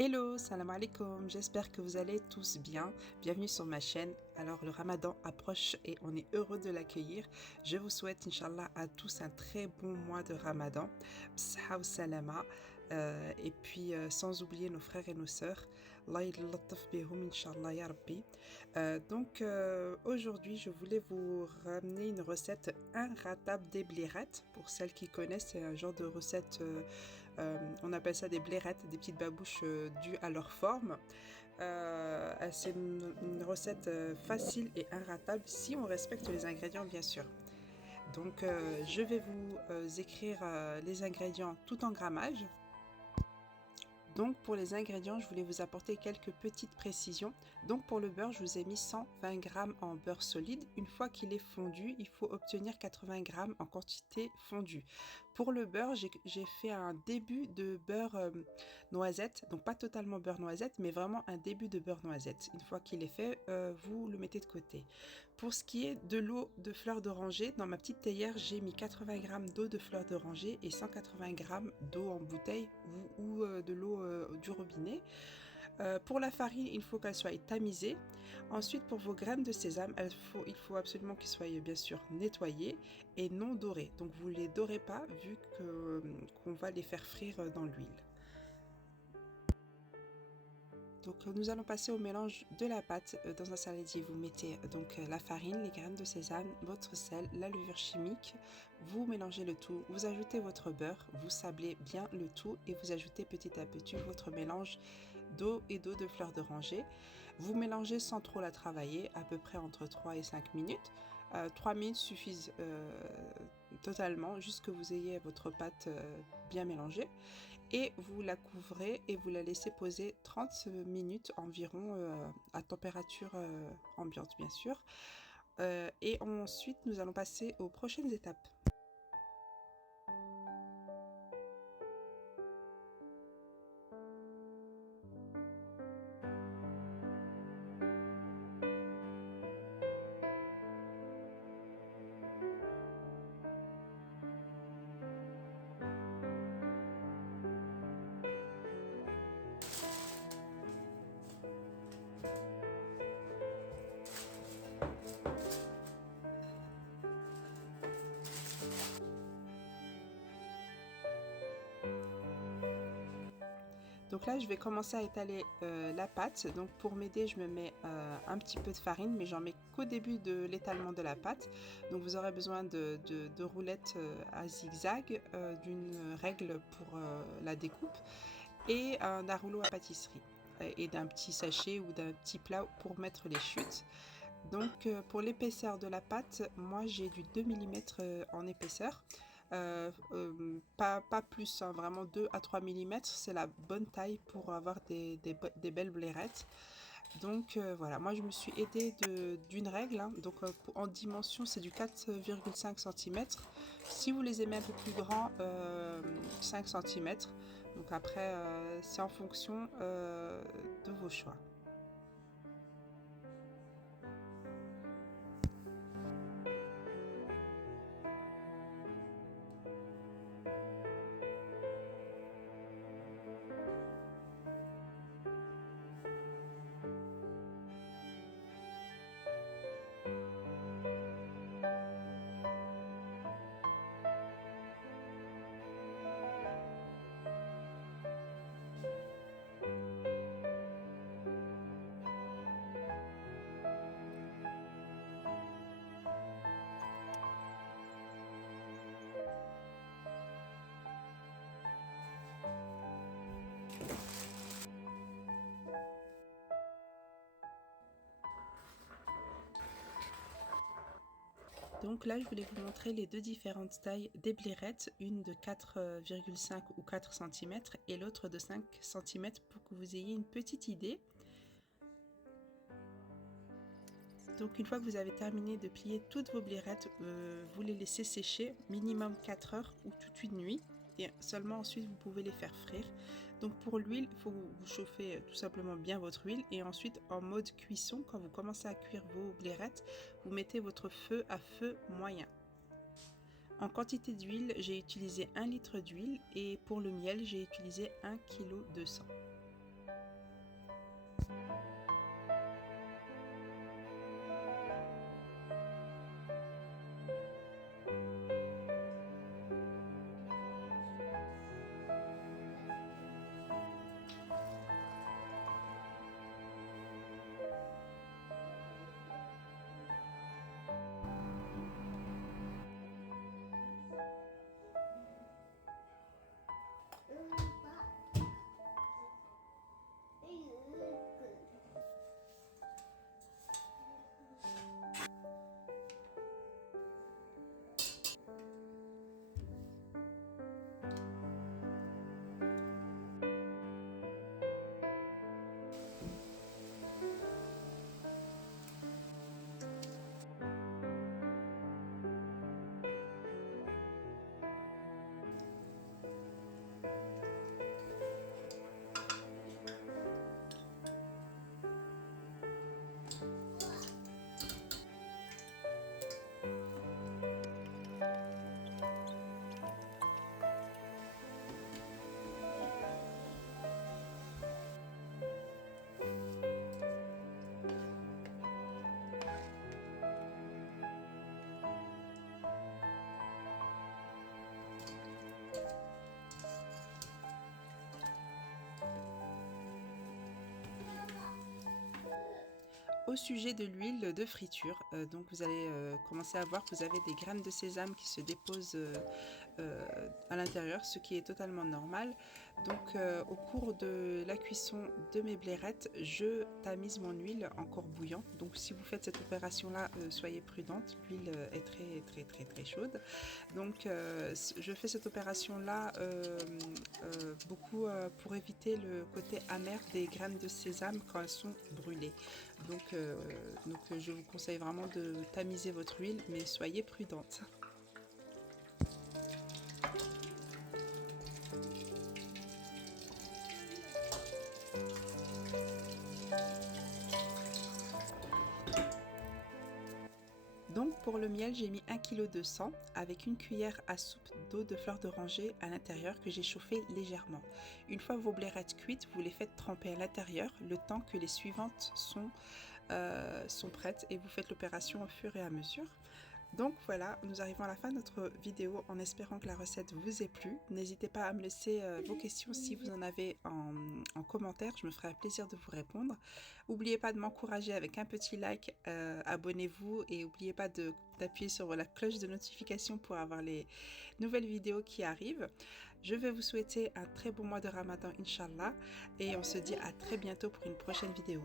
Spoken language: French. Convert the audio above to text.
Hello, salam alaikum, j'espère que vous allez tous bien. Bienvenue sur ma chaîne. Alors le ramadan approche et on est heureux de l'accueillir. Je vous souhaite, Inch'Allah, à tous un très bon mois de ramadan. Bsha wa salama. Et puis sans oublier nos frères et nos sœurs. Allah ylattaf bihum, Inch'Allah, ya Rabbi. Aujourd'hui, je voulais vous ramener une recette inratable des blairettes. Pour celles qui connaissent, c'est un genre de recette... on appelle ça des blairettes, des petites babouches dues à leur forme. C'est une recette facile et inratable si on respecte les ingrédients, bien sûr. Donc, je vais vous écrire les ingrédients tout en grammage. Donc pour les ingrédients, je voulais vous apporter quelques petites précisions. Donc pour le beurre, je vous ai mis 120 g en beurre solide. Une fois qu'il est fondu, il faut obtenir 80 g en quantité fondue. Pour le beurre, j'ai fait un début de beurre noisette. Donc pas totalement beurre noisette, mais vraiment un début de beurre noisette. Une fois qu'il est fait, vous le mettez de côté. Pour ce qui est de l'eau de fleur d'oranger, dans ma petite théière, j'ai mis 80 g d'eau de fleur d'oranger et 180 g d'eau en bouteille ou de l'eau du robinet. Pour la farine, il faut qu'elle soit tamisée. Ensuite, pour vos graines de sésame, il faut absolument qu'elles soient bien sûr nettoyées et non dorées. Donc vous ne les dorez pas vu qu'on va les faire frire dans l'huile. Donc nous allons passer au mélange de la pâte. Dans un saladier, vous mettez donc la farine, les graines de sésame, votre sel, la levure chimique. Vous mélangez le tout, vous ajoutez votre beurre, vous sablez bien le tout et vous ajoutez petit à petit votre mélange d'eau et d'eau de fleur d'oranger. Vous mélangez sans trop la travailler, à peu près entre 3 et 5 minutes. 3 minutes suffisent totalement, juste que vous ayez votre pâte bien mélangée. Et vous la couvrez et vous la laissez poser 30 minutes environ à température ambiante, bien sûr. Et ensuite, nous allons passer aux prochaines étapes. Donc là, je vais commencer à étaler la pâte. Donc pour m'aider, je me mets un petit peu de farine, mais j'en mets qu'au début de l'étalement de la pâte. Donc vous aurez besoin de roulettes à zigzag, d'une règle pour la découpe et d'un rouleau à pâtisserie et d'un petit sachet ou d'un petit plat pour mettre les chutes. Donc pour l'épaisseur de la pâte, moi j'ai du 2 mm en épaisseur. Pas plus, hein, vraiment 2 à 3 mm, c'est la bonne taille pour avoir des belles blairettes. Donc voilà, moi je me suis aidée d'une règle, hein. Donc en dimension c'est du 4,5 cm. Si vous les aimez un peu plus grands, 5 cm. Donc après c'est en fonction de vos choix. Donc là, je voulais vous montrer les deux différentes tailles des blairettes, une de 4,5 ou 4 cm et l'autre de 5 cm pour que vous ayez une petite idée. Donc une fois que vous avez terminé de plier toutes vos blairettes, vous les laissez sécher minimum 4 heures ou toute une nuit. Et seulement ensuite vous pouvez les faire frire. Donc pour l'huile, il faut que vous chauffez tout simplement bien votre huile et ensuite en mode cuisson, quand vous commencez à cuire vos blairettes, vous mettez votre feu à feu moyen. En quantité d'huile, j'ai utilisé 1 litre d'huile et pour le miel, j'ai utilisé 1,2 kg. Au sujet de l'huile de friture, donc vous allez commencer à voir que vous avez des graines de sésame qui se déposent à l'intérieur, ce qui est totalement normal. Donc au cours de la cuisson de mes blairettes, je tamise mon huile encore bouillante. Donc si vous faites cette opération là, soyez prudente, l'huile est très chaude. Donc je fais cette opération là beaucoup pour éviter le côté amer des graines de sésame quand elles sont brûlées. Donc je vous conseille vraiment de tamiser votre huile, mais soyez prudente. Donc pour le miel, j'ai mis 1,2 kg avec une cuillère à soupe d'eau de fleur d'oranger à l'intérieur que j'ai chauffé légèrement. Une fois vos blairettes cuites, vous les faites tremper à l'intérieur le temps que les suivantes sont prêtes et vous faites l'opération au fur et à mesure. Donc voilà, nous arrivons à la fin de notre vidéo en espérant que la recette vous ait plu. N'hésitez pas à me laisser vos questions si vous en avez en commentaire, je me ferai un plaisir de vous répondre. N'oubliez pas de m'encourager avec un petit like, abonnez-vous et n'oubliez pas d'appuyer sur la cloche de notification pour avoir les nouvelles vidéos qui arrivent. Je vais vous souhaiter un très bon mois de Ramadan, Inch'Allah, et on se dit à très bientôt pour une prochaine vidéo.